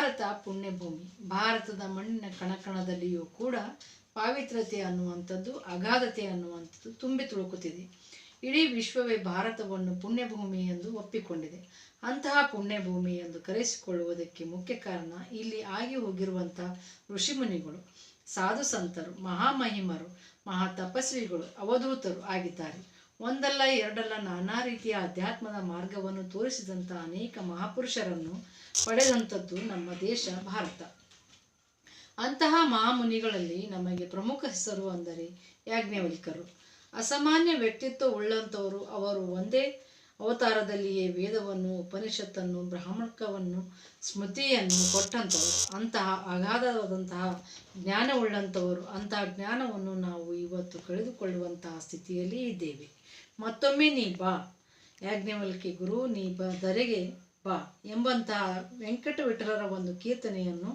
ಭಾರತ ಪುಣ್ಯಭೂಮಿ. ಭಾರತದ ಮಣ್ಣಿನ ಕಣಕಣದಲ್ಲಿಯೂ ಕೂಡ ಪಾವಿತ್ರತೆ ಅನ್ನುವಂಥದ್ದು, ಅಗಾಧತೆ ಅನ್ನುವಂಥದ್ದು ತುಂಬಿ ತುಳುಕುತ್ತಿದೆ. ಇಡೀ ವಿಶ್ವವೇ ಭಾರತವನ್ನು ಪುಣ್ಯಭೂಮಿ ಎಂದು ಒಪ್ಪಿಕೊಂಡಿದೆ. ಅಂತಹ ಪುಣ್ಯಭೂಮಿ ಎಂದು ಕರೆಸಿಕೊಳ್ಳುವುದಕ್ಕೆ ಮುಖ್ಯ ಕಾರಣ ಇಲ್ಲಿ ಆಗಿ ಹೋಗಿರುವಂಥ ಋಷಿಮುನಿಗಳು, ಸಾಧು ಸಂತರು, ಮಹಾಮಹಿಮರು, ಮಹಾ ತಪಸ್ವಿಗಳು, ಅವಧೂತರು ಆಗಿದ್ದಾರೆ. ಒಂದಲ್ಲ ಎರಡಲ್ಲ ನಾನಾ ರೀತಿಯ ಅಧ್ಯಾತ್ಮದ ಮಾರ್ಗವನ್ನು ತೋರಿಸಿದಂಥ ಅನೇಕ ಮಹಾಪುರುಷರನ್ನು ಪಡೆದಂಥದ್ದು ನಮ್ಮ ದೇಶ ಭಾರತ. ಅಂತಹ ಮಹಾಮುನಿಗಳಲ್ಲಿ ನಮಗೆ ಪ್ರಮುಖ ಹೆಸರು ಅಂದರೆ ಯಾಜ್ಞವಲ್ಕ್ಯರು. ಅಸಾಮಾನ್ಯ ವ್ಯಕ್ತಿತ್ವ ಉಳ್ಳಂಥವರು. ಅವರು ಒಂದೇ ಅವತಾರದಲ್ಲಿಯೇ ವೇದವನ್ನು, ಉಪನಿಷತ್ತನ್ನು, ಬ್ರಾಹ್ಮಣಕವನ್ನು, ಸ್ಮೃತಿಯನ್ನು ಕೊಟ್ಟಂಥವರು. ಅಂತಹ ಅಗಾಧವಾದಂತಹ ಜ್ಞಾನವುಳ್ಳಂಥವರು. ಅಂತಹ ಜ್ಞಾನವನ್ನು ನಾವು ಇವತ್ತು ಕಳೆದುಕೊಳ್ಳುವಂತಹ ಸ್ಥಿತಿಯಲ್ಲಿ ಇದ್ದೇವೆ. ಮತ್ತೊಮ್ಮೆ ನೀ ಬಾ ಯಾಜ್ಞವಲ್ಕ್ಯ ಗುರು, ನೀ ಧರೆಗೆ ಬಾ ಎಂಬಂತಹ ವೆಂಕಟ ವಿಠಲರ ಒಂದು ಕೀರ್ತನೆಯನ್ನು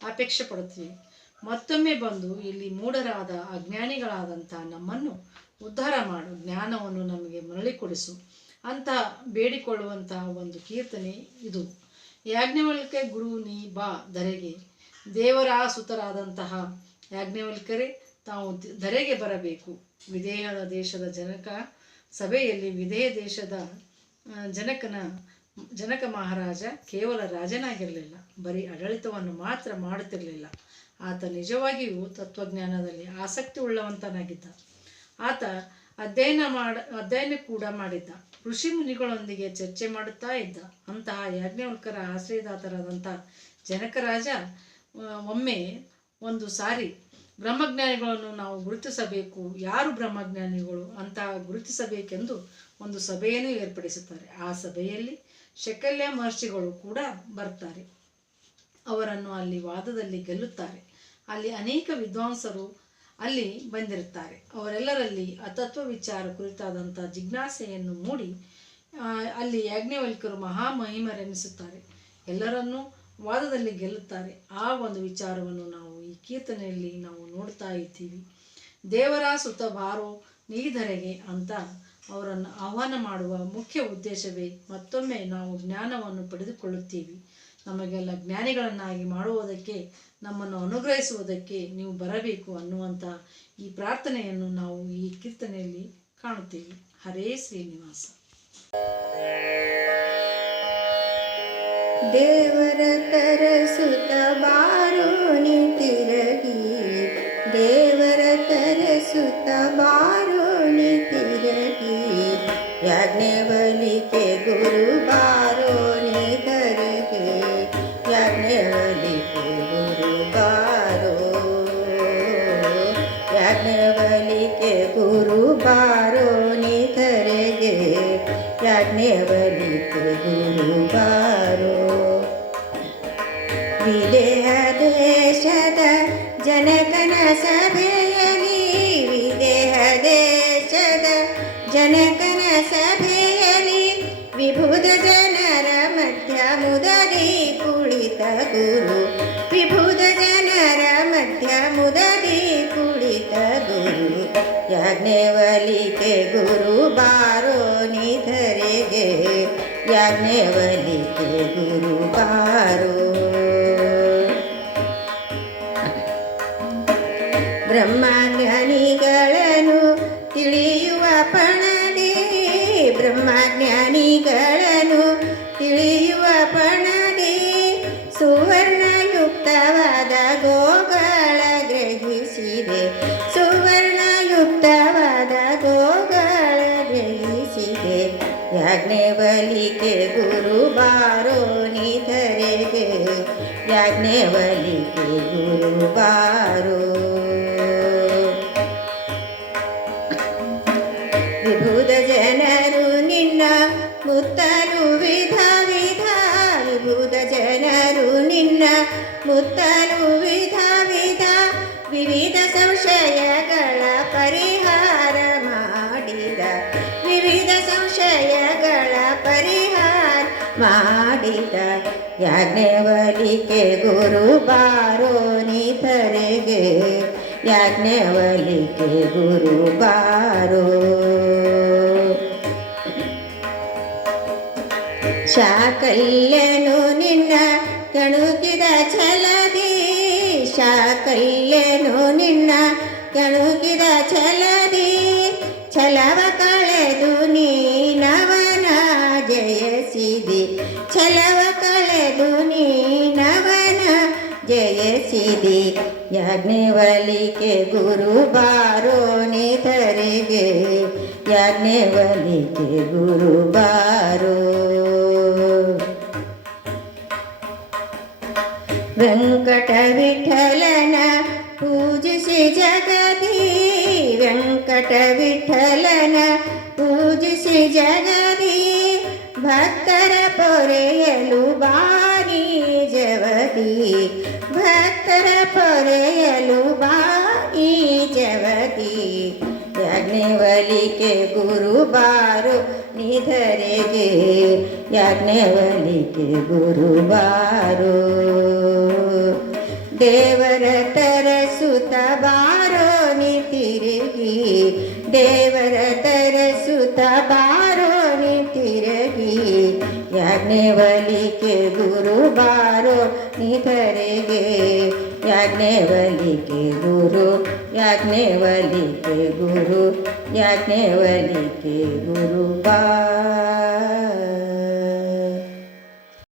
ಅಪೇಕ್ಷೆ ಪಡುತ್ತೀವಿ. ಮತ್ತೊಮ್ಮೆ ಬಂದು ಇಲ್ಲಿ ಮೂಢರಾದ ಅಜ್ಞಾನಿಗಳಾದಂಥ ನಮ್ಮನ್ನು ಉದ್ಧಾರ ಮಾಡು, ಜ್ಞಾನವನ್ನು ನಮಗೆ ಮರಳಿ ಕೊಡಿಸು ಅಂತ ಬೇಡಿಕೊಳ್ಳುವಂತಹ ಒಂದು ಕೀರ್ತನೆ ಇದು. ಯಾಜ್ಞವಲ್ಕ್ಯ ಗುರು ನೀ ಬಾ ಧರೆಗೆ. ದೇವರ ಸುತರಾದಂತಹ ಯಾಜ್ಞವಲ್ಕ್ಯರೇ ತಾವು ಧರೆಗೆ ಬರಬೇಕು. ವಿದೇಹ ದೇಶದ ಜನಕ ಸಭೆಯಲ್ಲಿ ವಿದೇಹ ದೇಶದ ಜನಕ ಮಹಾರಾಜ ಕೇವಲ ರಾಜನಾಗಿರಲಿಲ್ಲ, ಬರೀ ಆಡಳಿತವನ್ನು ಮಾತ್ರ ಮಾಡುತ್ತಿರಲಿಲ್ಲ. ಆತ ನಿಜವಾಗಿಯೂ ತತ್ವಜ್ಞಾನದಲ್ಲಿ ಆಸಕ್ತಿ ಉಳ್ಳವಂತನಾಗಿದ್ದ. ಆತ ಅಧ್ಯಯನ ಕೂಡ ಮಾಡಿದ್ದ. ಋಷಿ ಮುನಿಗಳೊಂದಿಗೆ ಚರ್ಚೆ ಮಾಡುತ್ತಾ ಇದ್ದ. ಅಂತಹ ಯಾಜ್ಞವಲ್ಕ್ಯರ ಆಶ್ರಯದಾತರಾದಂಥ ಜನಕರಾಜ ಒಂದು ಸಾರಿ ಬ್ರಹ್ಮಜ್ಞಾನಿಗಳನ್ನು ನಾವು ಗುರುತಿಸಬೇಕು, ಯಾರು ಬ್ರಹ್ಮಜ್ಞಾನಿಗಳು ಅಂತ ಗುರುತಿಸಬೇಕೆಂದು ಒಂದು ಸಭೆಯನ್ನು ಏರ್ಪಡಿಸುತ್ತಾರೆ. ಆ ಸಭೆಯಲ್ಲಿ ಶಕಲ್ಯ ಮಹರ್ಷಿಗಳು ಕೂಡ ಬರ್ತಾರೆ. ಅವರನ್ನು ಅಲ್ಲಿ ವಾದದಲ್ಲಿ ಗೆಲ್ಲುತ್ತಾರೆ. ಅಲ್ಲಿ ಅನೇಕ ವಿದ್ವಾಂಸರು ಅಲ್ಲಿ ಬಂದಿರುತ್ತಾರೆ. ಅವರೆಲ್ಲರಲ್ಲಿ ಅತತ್ವ ವಿಚಾರ ಕುರಿತಾದಂಥ ಜಿಜ್ಞಾಸೆಯನ್ನು ಮೂಡಿ ಅಲ್ಲಿ ಯಾಜ್ಞವಲ್ಕ್ಯರು ಮಹಾಮಹಿಮರೆನಿಸುತ್ತಾರೆ. ಎಲ್ಲರನ್ನೂ ವಾದದಲ್ಲಿ ಗೆಲ್ಲುತ್ತಾರೆ. ಆ ಒಂದು ವಿಚಾರವನ್ನು ನಾವು ಈ ಕೀರ್ತನೆಯಲ್ಲಿ ನಾವು ನೋಡ್ತಾ ಇದ್ದೀವಿ. ದೇವರ ಸುತ ಬಾರೋ ನೀಧರೆಗೆ ಅಂತ ಅವರನ್ನು ಆಹ್ವಾನ ಮಾಡುವ ಮುಖ್ಯ ಉದ್ದೇಶವೇ ಮತ್ತೊಮ್ಮೆ ನಾವು ಜ್ಞಾನವನ್ನು ಪಡೆದುಕೊಳ್ಳುತ್ತೀವಿ. ನಮಗೆಲ್ಲ ಜ್ಞಾನಿಗಳನ್ನಾಗಿ ಮಾಡುವುದಕ್ಕೆ, ನಮ್ಮನ್ನು ಅನುಗ್ರಹಿಸುವುದಕ್ಕೆ ನೀವು ಬರಬೇಕು ಅನ್ನುವಂಥ ಈ ಪ್ರಾರ್ಥನೆಯನ್ನು ನಾವು ಈ ಕೀರ್ತನೆಯಲ್ಲಿ ಕಾಣುತ್ತೇವೆ. ಹರೇ ಶ್ರೀನಿವಾಸ. ದೇವರ ತರಸುತ್ತ ಬಾರೋ ನೀ ತಿರಗಿ, ದೇವರ ತರಸುತ್ತ ಬಾರೋ ನೀ ತಿರಗಿ, ಯಾಜ್ಞವಲ್ಕ್ಯ ಗುರು ಬಾರೋ ನೀ ಧರೆಗೆ, ಯಾಜ್ಞವಲ್ಕ್ಯ ಗುರು ಬಾರೋ, ಯಾಜ್ಞವಲ್ಕ್ಯ ಗುರು ಬಾರೋ ನೀ ಧರೆಗೆ, ಯಾಜ್ಞವಲ್ಕ್ಯ ಗುರು ಬಾರೋ. ವಿದೇಹ ದೇಶದ ಜನಕನ ಸಭೆಯಲ್ಲಿ, ವಿದೇಹ ದೇಶದ ಜನಕನ ಸಭೆಯಲ್ಲಿ, ವಿಭುಧ ಜನರ ಮಧ್ಯ ಮುದದಿ ಕುಳಿತ ಗುರು, ವಿಭುಧ ಜನರ ಮಧ್ಯ ಮುದದಿ ಕುಳಿತ ಗುರು, ಯಾಜ್ಞವಲ್ಕ್ಯ ಗುರು ಬಾರೋ ನೀ ಧರೆಗೆ, ಯಾಜ್ಞವಲ್ಕ್ಯ ಗುರು ಬಾರೋ. ಬ್ರಹ್ಮಜ್ಞಾನಿಗಳನ್ನು ತಿಳಿಯುವ ಪಣದೆ, ಬ್ರಹ್ಮಜ್ಞಾನಿಗಳನ್ನು ತಿಳಿಯುವ ಪಣದೆ, ಸುವರ್ಣಯುಕ್ತವಾದ ಗೋಗಳ ಗ್ರಹಿಸಿದೆ, ಸುವರ್ಣಯುಕ್ತವಾದ ಗೋಗಳ ಗ್ರಹಿಸಿದೆ, ಯಾಜ್ಞವಲ್ಕ್ಯ ಗುರು ಬಾರೋ ನೀ ಧರೆಗೆ, ಯಾಜ್ಞವಲ್ಕ್ಯ ಗುರು ಬಾರೋ. ವಿಭುಧ ಜನರು ನಿನ್ನ ಮುತ್ತಲು ವಿಧ ವಿಧ, ವಿಭುಧ ಜನರು ನಿನ್ನ ಮುತ್ತಲು ವಿಧ ವಿಧ, ವಿವಿಧ ಸಂಶಯಗಳ ಪರಿಹಾರ ಮಾಡಿದ, ವಿವಿಧ ಸಂಶಯಗಳ ಪರಿಹಾರ ಮಾಡಿದ, ಯಾಜ್ಞವಲ್ಕ್ಯ ಗುರು ಬಾರೋ ನೀ ಧರೆಗೆ, ಯಾಜ್ಞವಲ್ಕ್ಯ ಗುರು ಬಾರೋ. ಶಾಕಲ್ಯನು ನಿನ್ನ ಕೆಣುಕಿದ ಛಲದಿ ಶಾಕಲ್ಯನು ನಿನ್ನ ಕೆಣುಕಿದ ಛಲದಿ ಛಲವ ಕಳೆದು ನೀನವನ ಜಯಸಿದಿ ಛಲವ ಕಳೆದು ನೀನವನ ಜಯಸಿದಿ ಯಾಜ್ಞವಲ್ಕ್ಯ ಗುರು ಬಾರೋ ನಿಧರಿಗೆ ಯಾಜ್ಞವಲ್ಕ್ಯ ಗುರು ಬಾರೋ ವೆಂಕಟ ವಿಠಲನ ಪೂಜಿಸಿ ಜಗದಿ ವೆಂಕಟ ವಿಠಲನ ಪೂಜಿಸಿ ಜಗದಿ ಭಕ್ತರ ಪೊರೆಯಲು ಬಾರಿ ಜವದಿ ಭಕ್ತರ ಪೊರೆಯಲು ಬಾರಿ ಜವದಿ ಯಾಜ್ಞವಲ್ಕ್ಯ ಗುರು ಬಾರೋ ನಿಧರೆಗೆ ಯಾಜ್ಞವಲ್ಕ್ಯ ಗುರು ಬಾರೋ ದೇವರ ತರಸುತ ಬಾರೋ ನಿ ತಿರುಗಿ ದೇವರ ತರಸುತ ಬಾರೋ ನಿ ತಿರುಗಿ ಯಾಜ್ಞವಲ್ಕ್ಯ ಗುರು ಬಾರೋ ನಿಧರೆಗೆ ಯಾಜ್ಞವಲ್ಕ್ಯ ಗುರು ಯಾಜ್ಞವಲ್ಕ್ಯ ಗುರು ಯಾಜ್ಞವಲ್ಕ್ಯ ಗುರು ಬಾರೋ